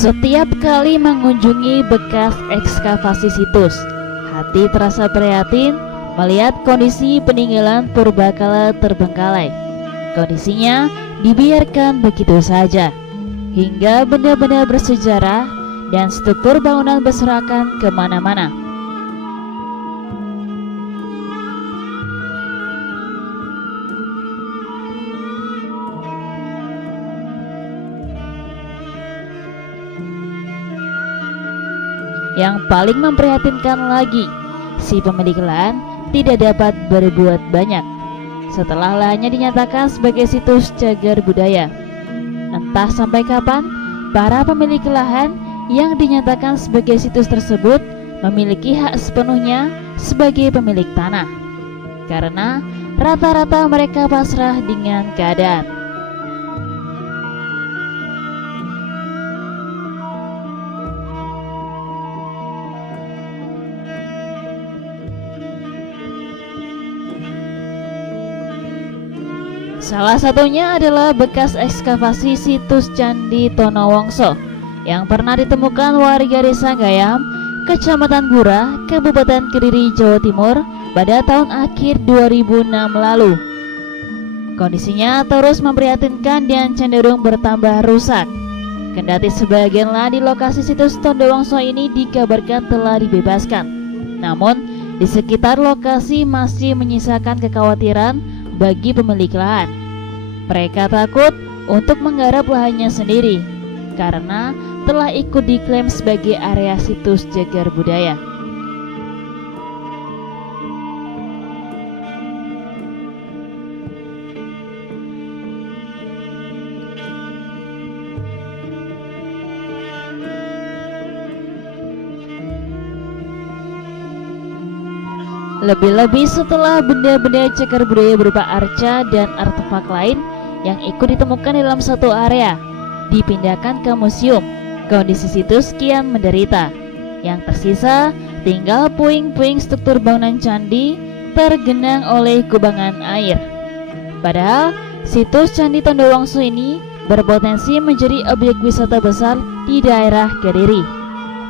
Setiap kali mengunjungi bekas ekskavasi situs, hati terasa prihatin melihat kondisi peninggalan purbakala terbengkalai. Kondisinya dibiarkan begitu saja, hingga benda-benda bersejarah dan struktur bangunan berserakan kemana-mana. Yang paling memprihatinkan lagi, si pemilik lahan tidak dapat berbuat banyak setelah lahannya dinyatakan sebagai situs cagar budaya. Entah sampai kapan para pemilik lahan yang dinyatakan sebagai situs tersebut memiliki hak sepenuhnya sebagai pemilik tanah, karena rata-rata mereka pasrah dengan keadaan. Salah satunya adalah bekas ekskavasi situs Candi Tonowongso yang pernah ditemukan warga desa Gayam, Kecamatan Gura, Kabupaten Kediri, Jawa Timur pada tahun akhir 2006 lalu. Kondisinya terus memprihatinkan dan cenderung bertambah rusak. Kendati sebagian lahan di lokasi situs Tondowongso ini dikabarkan telah dibebaskan, namun di sekitar lokasi masih menyisakan kekhawatiran bagi pemilik lahan. Mereka takut untuk menggarap lahannya sendiri karena telah ikut diklaim sebagai area situs cagar budaya. Lebih-lebih setelah benda-benda cagar budaya berupa arca dan artefak lain yang ikut ditemukan dalam satu area dipindahkan ke museum, kondisi situs kian menderita. Yang tersisa tinggal puing-puing struktur bangunan candi tergenang oleh kubangan air. Padahal situs Candi Tondowongso ini berpotensi menjadi objek wisata besar di daerah Kediri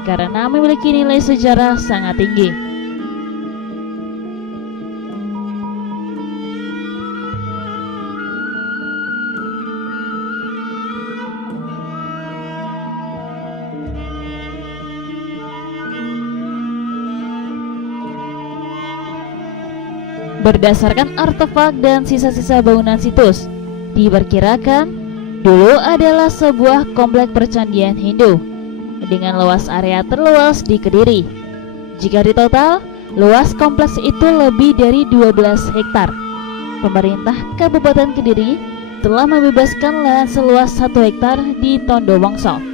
karena memiliki nilai sejarah sangat tinggi. Berdasarkan artefak dan sisa-sisa bangunan situs, diperkirakan dulu adalah sebuah komplek percandian Hindu dengan luas area terluas di Kediri. Jika ditotal, luas kompleks itu lebih dari 12 hektar. Pemerintah Kabupaten Kediri telah membebaskan lahan seluas 1 hektar di Tondowongso.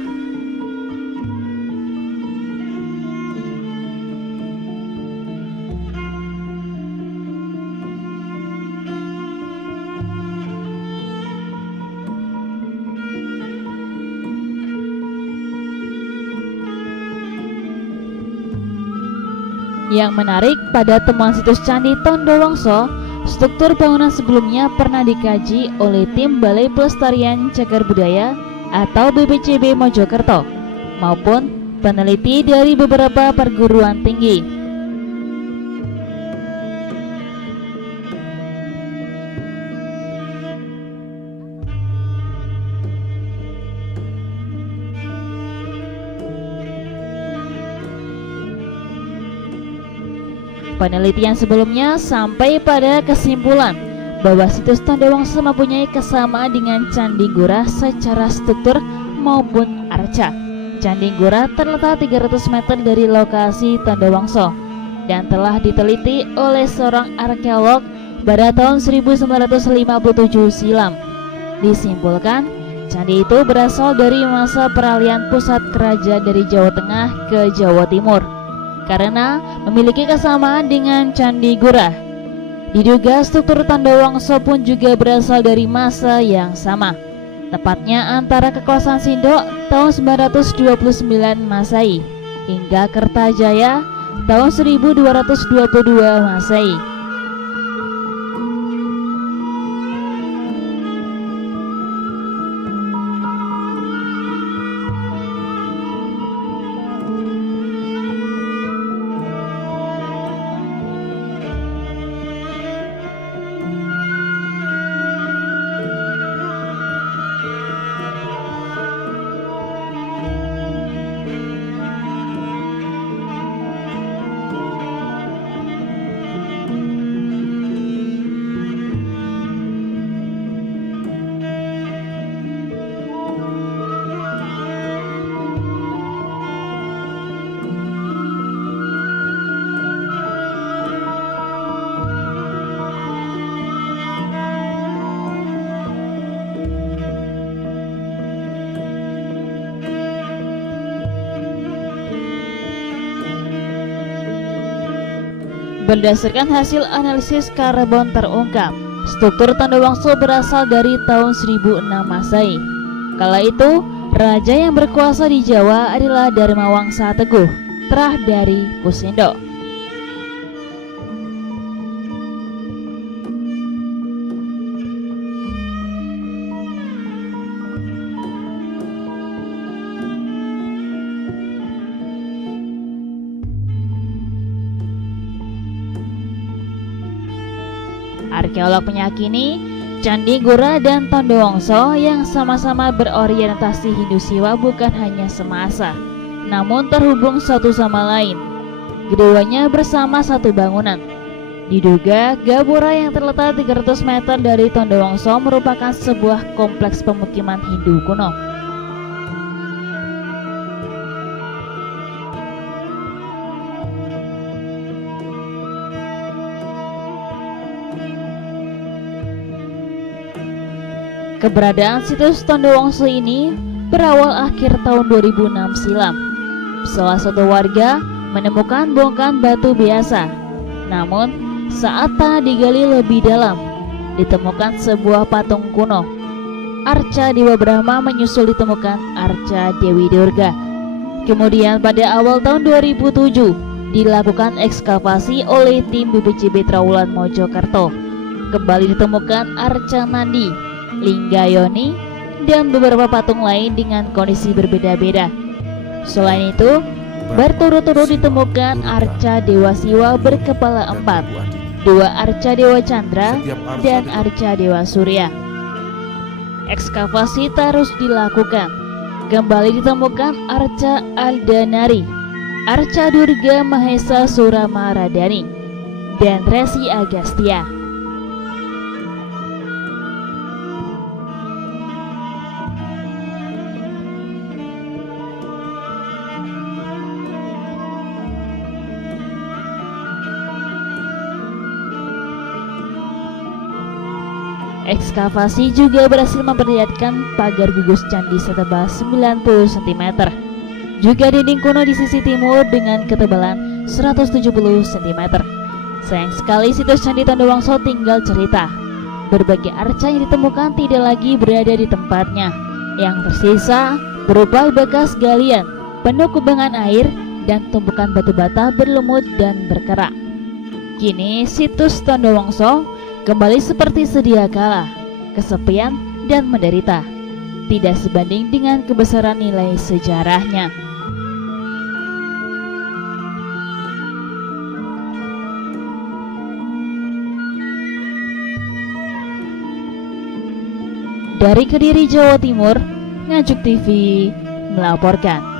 Yang menarik pada temuan situs Candi Tondowongso, struktur bangunan sebelumnya pernah dikaji oleh tim Balai Pelestarian Cagar Budaya atau BPCB Mojokerto maupun peneliti dari beberapa perguruan tinggi. Penelitian sebelumnya sampai pada kesimpulan bahwa situs Tondowongso mempunyai kesamaan dengan Candi Gura secara struktur maupun arca. Candi Gura terletak 300 meter dari lokasi Tondowongso dan telah diteliti oleh seorang arkeolog pada tahun 1957 silam. Disimpulkan, candi itu berasal dari masa peralihan pusat kerajaan dari Jawa Tengah ke Jawa Timur karena memiliki kesamaan dengan Candi Gura. Diduga struktur Tondowongso pun juga berasal dari masa yang sama, tepatnya antara kekuasaan Sindok tahun 929 Masehi hingga Kertajaya tahun 1222 Masehi. Berdasarkan hasil analisis karbon terungkap, struktur Tanda Wangso berasal dari tahun 1006 Masehi. Kala itu, raja yang berkuasa di Jawa adalah Dharma Wangsa Teguh, terah dari Kusindo. Arkeolog meyakini Candi Gura dan Tanda Wangso yang sama-sama berorientasi Hindu Siwa bukan hanya semasa, namun terhubung satu sama lain. Keduanya bersama satu bangunan. Diduga Gapura yang terletak 300 meter dari Tanda Wangso merupakan sebuah kompleks pemukiman Hindu kuno. Keberadaan situs Tanda Wangso ini berawal akhir tahun 2006 silam. Salah satu warga menemukan bongkahan batu biasa. Namun, saat tanah digali lebih dalam, ditemukan sebuah patung kuno. Arca Dewa Brahma menyusul ditemukan Arca Dewi Durga. Kemudian pada awal tahun 2007, dilakukan ekskavasi oleh tim BPJB Trawulan Mojokerto. Kembali ditemukan Arca Nandi, Linggayoni, dan beberapa patung lain dengan kondisi berbeda-beda. Selain itu, berturut-turut ditemukan arca Dewa Siwa berkepala 4, 2 arca Dewa Chandra, dan arca Dewa Surya. Ekskavasi terus dilakukan. Kembali ditemukan arca Aldanari, arca Durga Mahesa Suramaradani, dan Resi Agastya. Ekskavasi juga berhasil memperlihatkan pagar gugus candi setebal 90 cm. Juga dinding kuno di sisi timur dengan ketebalan 170 cm. Sayang sekali situs Candi Tanda Wangso tinggal cerita. Berbagai arca yang ditemukan tidak lagi berada di tempatnya. Yang tersisa berupa bekas galian, penuh kubangan air, dan tumpukan batu bata berlumut dan berkerak. Kini situs Tanda Wangso kembali seperti sedia kala, kesepian dan menderita, tidak sebanding dengan kebesaran nilai sejarahnya. Dari Kediri, Jawa Timur, Nganjuk TV melaporkan.